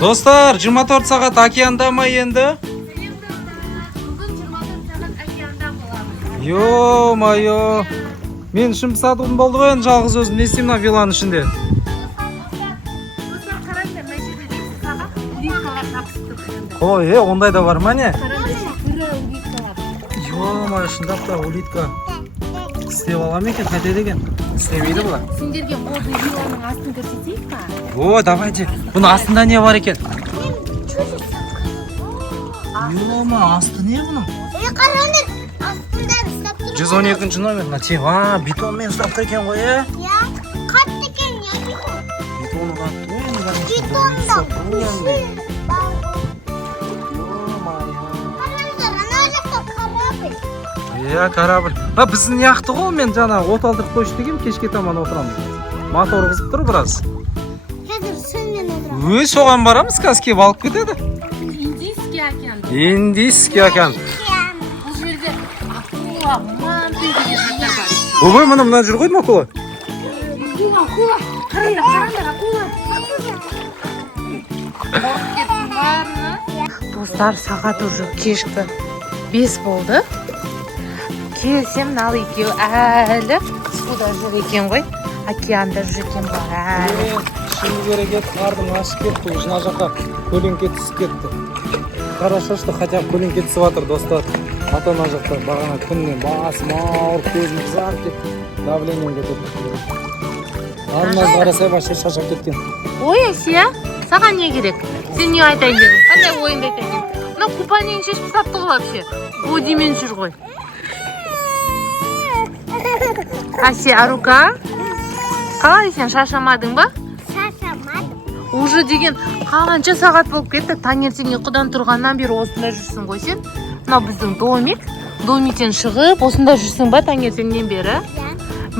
Достар, 24 сағат океанда ма енді? Йо-майо. Мен ішім сатылым болды ғой, енді жалғыз өзім не істеймін вилланың ішінде. Ой, ондай да бар ма не? Йо-майо, шындап та улитка. Істеп алам екен, қайда деген? Істемейді бұла. Сендерге болды вилланың астын көрсетейік па? О, давайте. Бұның астында не бар екен? Йо-майо, асты не бұның? Қараңдар, астында ұстап тұр. 112 номер. Бетонмен ұстап тұр екен ғой, Иә, қатты екен, я бетон. Бетоны қатты ғой, Бетонда ұшы. Қараңдар, ана жақта корабль. Корабль. Біздің яқты ғой, мен жаңа от алдырып қойшы дегем, кешке таман отырамыз. Мотор қызып тұр біраз. Қазір сонымен отырамыз. Соған барамыз, қазір кеп алып кетеді. Индийский океан. Индийский океан. Бұл жерде акула, манты деген заттар бар. Ой, мына жүр ғой акула. Акула. Қараңдар, акула. Қорқып кеттің барына. Достар, сағат уже кешкі 5 болды. Келсем, нал екеу әлі суда жүр екен ғой. Океанда жүр екен бар әлі. Шыны керек еді, қардың ашып кетті, жына жаққа көлеңке түсіп кетті. Қара шашты, хотя көлеңке түсіп жатыр, достар. Ата-ана жақта бағана күннен басым ауырып, көзім қызарып кетті. Давлением кетеді. Арназ қарасай башы шашап кеткен. Ой, Әсия, саған не керек? Сен не айтайын дедің? Қандай ойыңды айтайын? Мына купальнигін шешіп тастапты ғой вообще. Бодимен жүр ғой. Әсия, Арука? Қалай сен шашамадың ба? Шашамадым. Уже деген қанша сағат болып кетті? Таңертеңге құдан тұрғаннан бері осында жүрсің ғой сен? Мына біздің домик. Домиктен шығып, осында жүрсің ба таңертеңнен бері?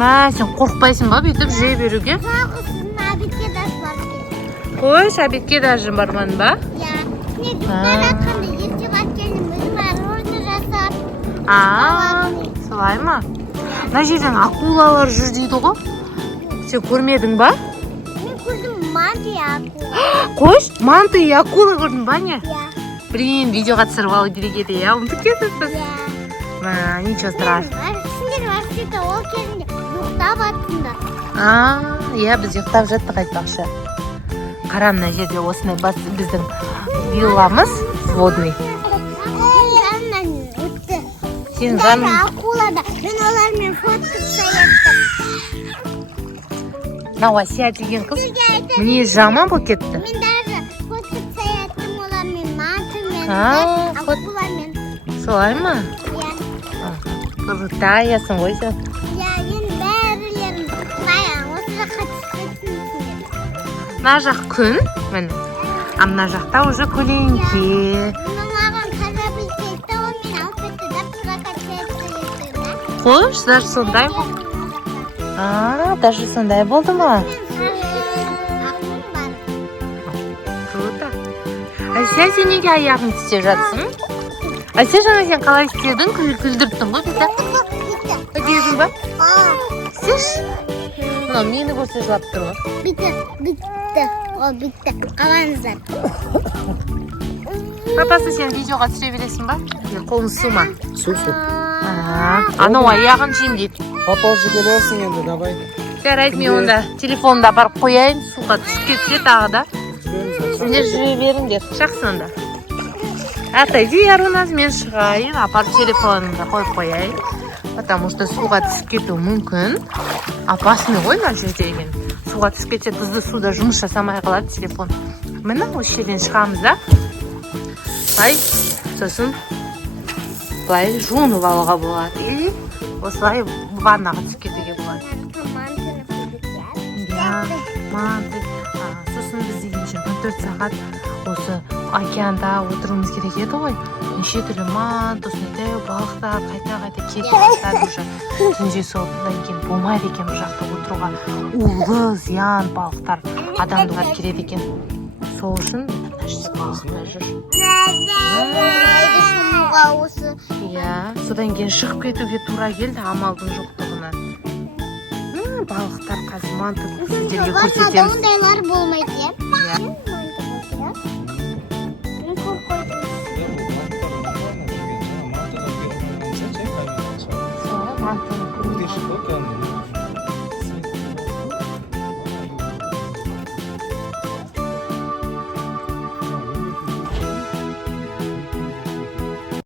Мә, сен қорқпайсың ба бүйтіп жүре беруге? Жалғызсың, обедке даже барып келдім. Қойш, обедке даже бармадың ба? Иә. Не жүктен атқанда ертеп әткенім өзім орта жасап. Солай ма? Мына жерден акулалар жүр дейді ғой. Сен көрмедің ба? Мен көрдім манты акула. Қойш, манты и акула көрдің ба не? Иә. Блин, видеоға түсіріп алу керек еді, я ұмытып кетіппіз. Иә. Ничего страшного. Сендер университетте ол кезінде ұйықтап аттыңдар. Иә, біз ұйықтап жаттық айтпақшы. Қара мына жерде осындай біздің вилламыз сводный. Жанынан өтті. Сен жаның... Акулада. Мен олармен фоткаться еттім. Мынау Асия деген қыз міне жаман болып кетті. Мен даже фоткаться еттім олармен, мантымен, А, акуламен. Солай ма? Иә. Крутаясың ғой сен. Иә, мен бәрілерін баян осы жаққа түспейтін. Мына жақ күн, міне. А мына жақта уже көлеңке. Маған корабль келді, ол мен алып кетті, да прокатчиятся. Қойш, даже сондай ма? Даже сондай болды ма? Ақын бар. Круто. Асия, сен неге аяғын тістеп жатсың? Асия, жаңа сен қалай істедің? Күлдірттің ғой бізді? Өтедің ба? Істеші? Мынау мені көрсе жылап тұр ғой. Бітті. Ол бітті. Қалаңыздар. Папасы, сен видеоға түсіре бересің ба? Қолың су ма? Су. Анау аяғын жейм дейді. Папа уже келесің енді, давай. Жарайды, мен онда телефонымды апарып қояйын, суға түсіп кетсе тағы да. Сендер жүре беріңдер, жақсы онда. Отойди, Аруназ, мен шығайын, апарып телефонымды қойып қояйын. Потому что суға түсіп кету мүмкін. Опасный ғой мына жерде деген. Суға түсіп кетсе тұзды суда жұмыс жасамай қалады телефон. Міне осы жерден шығамыз да. Былай, сосын былай жуынып алуға болады. И осылай ваннаға түсіп кетуге болады. Манты. Сосын біз деген 24 сағат осы океанда отыруымыз керек еді ғой. Неше түрлі манты, осындай балықтар қайта кетіп бастады уже. Түнде содан кейін болмайды екен бұл жақта отыруға. Улы, зиян балықтар адамдарға келеді екен. Сол үшін балықтар жүр. Иә, содан кейін шығып кетуге тура келді амалдың жоқтығынан. балықтар қазір мантып сіздерге көрсетеміз. Ондайлар болмайды, иә? антон Где что там?